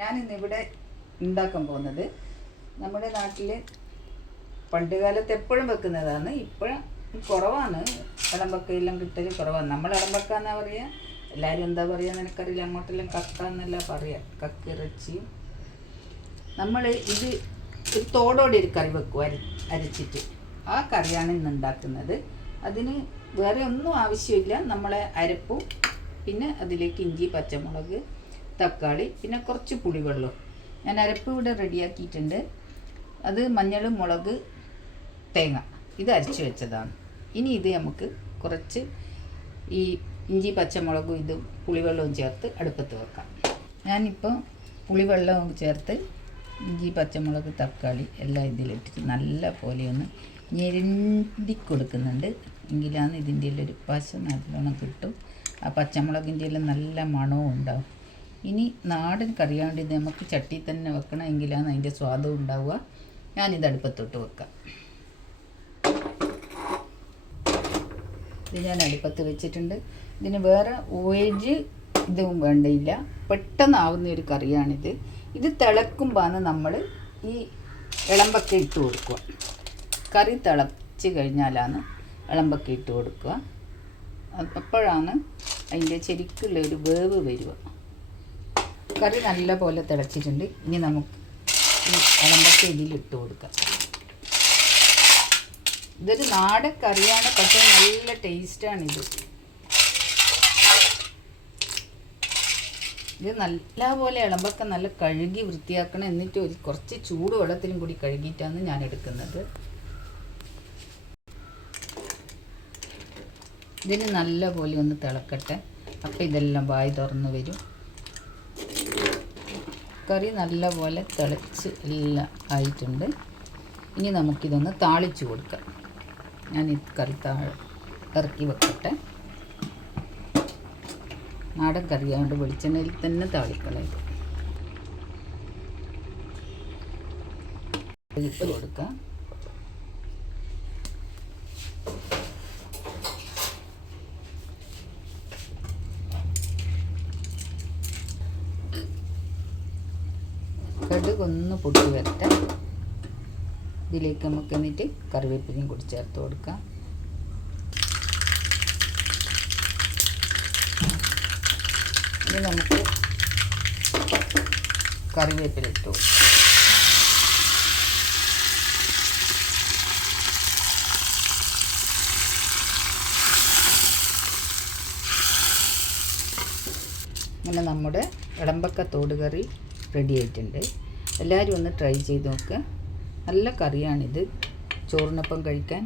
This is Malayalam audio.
ഞാനിന്നിവിടെ ഉണ്ടാക്കാൻ പോകുന്നത് നമ്മുടെ നാട്ടിൽ പണ്ട് കാലത്ത് എപ്പോഴും വെക്കുന്നതാണ്. ഇപ്പോഴും കുറവാണ്, ഇളമ്പക്കയെല്ലാം കിട്ടൽ കുറവാണ്. നമ്മൾ ഇളമ്പക്കാന്നാ പറയുക, എല്ലാവരും എന്താ പറയുക നിനക്കറിയില്ല. അങ്ങോട്ടെല്ലാം കക്ക എന്നല്ല പറയുക, കക്കിറച്ചി. നമ്മൾ ഇത് ഒരു തോടോടെ ഒരു കറി വെക്കും, അരച്ചിട്ട്. ആ കറിയാണ് ഇന്ന് ഉണ്ടാക്കുന്നത്. അതിന് വേറെ ഒന്നും ആവശ്യമില്ല. നമ്മളെ അരപ്പും പിന്നെ അതിലേക്ക് ഇഞ്ചി, പച്ചമുളക്, തക്കാളി, പിന്നെ കുറച്ച് പുളിവെള്ളവും. ഞാൻ അരപ്പ് ഇവിടെ റെഡിയാക്കിയിട്ടുണ്ട്. അത് മഞ്ഞൾ, മുളക്, തേങ്ങ ഇത് അരച്ച് വെച്ചതാണ്. ഇനി ഇത് നമുക്ക് കുറച്ച് ഈ ഇഞ്ചി, പച്ചമുളകും ഇതും പുളിവെള്ളവും ചേർത്ത് അടുപ്പത്ത് വെക്കാം. ഞാനിപ്പോൾ പുളിവെള്ളവും ചേർത്ത് ഇഞ്ചി, പച്ചമുളക്, തക്കാളി എല്ലാം ഇതിലിട്ടിട്ട് നല്ല പോലെ ഒന്ന് ഞെരണ്ടി കൊടുക്കുന്നുണ്ട്. എങ്കിലാണ് ഇതിൻ്റെ എല്ലാം ഒരു പശ നല്ലോണം കിട്ടും. ആ പച്ചമുളകിൻ്റെ എല്ലാം നല്ല മണവും ഉണ്ടാവും. ഇനി നാടൻ കറിയാണ്ട് ഇത് നമുക്ക് ചട്ടി തന്നെ വെക്കണം, എങ്കിലാണ് അതിൻ്റെ സ്വാദം ഉണ്ടാവുക. ഞാനിത് അടുപ്പത്തോട്ട് വെക്കാം. ഇത് ഞാൻ അടുപ്പത്ത് വെച്ചിട്ടുണ്ട്. ഇതിന് വേറെ ഒരു ഇതും വേണ്ടിയില്ല, പെട്ടെന്നാവുന്ന ഒരു കറിയാണിത്. ഇത് തിളക്കുമ്പോഴാണ് നമ്മൾ ഈ ഇളമ്പക്ക ഇട്ട് കൊടുക്കുക. കറി തിളച്ച് കഴിഞ്ഞാലാണ് ഇളമ്പക്ക ഇട്ട് കൊടുക്കുക. അപ്പോഴാണ് അതിൻ്റെ ശരിക്കുള്ള ഒരു വേവ് വരിക. കറി നല്ല പോലെ തിളച്ചിട്ടുണ്ട്. ഇനി നമുക്ക് ഈ ഇളമ്പക്ക ഇതിലിട്ട് കൊടുക്കാം. ഇതൊരു നാടൻ കറിയാണ്, പക്ഷേ നല്ല ടേസ്റ്റാണിത്. ഇത് നല്ല പോലെ ഇളമ്പക്ക നല്ല കഴുകി വൃത്തിയാക്കണം. എന്നിട്ട് ഒരു കുറച്ച് ചൂട് വെള്ളത്തിലും കൂടി കഴുകിയിട്ടാണ് ഞാൻ എടുക്കുന്നത്. ഇതിന് നല്ല പോലെ ഒന്ന് തിളക്കട്ടെ. അപ്പം ഇതെല്ലാം വായി തുറന്ന് വരും. കറി നല്ല പോലെ തിളച്ച് എല്ലാം ആയിട്ടുണ്ട്. ഇനി നമുക്കിതൊന്ന് താളിച്ച് കൊടുക്കാം. ഞാൻ ഈ കറി ഇറക്കി വെക്കട്ടെ. നാടൻ കറിയാണ്ട് വെളിച്ചെണ്ണയിൽ തന്നെ താളിക്കളയും. ഇട്ട് കൊടുക്കാം. കടുകൊന്ന് പൊട്ടി വരട്ടെ. ഇതിലേക്ക് നമുക്ക് എന്നിട്ട് കറിവേപ്പിലയും കൂടി ചേർത്ത് കൊടുക്കാം. ഇനി നമുക്ക് കറിവേപ്പില ഇട്ടു. അങ്ങനെ നമ്മുടെ ഇളമ്പക്ക തോട് കറി റെഡി ആയിട്ടുണ്ട്. എല്ലാവരും ഒന്ന് ട്രൈ ചെയ്ത് നോക്കുക. നല്ല കറിയാണിത് ചോറിനൊപ്പം കഴിക്കാൻ.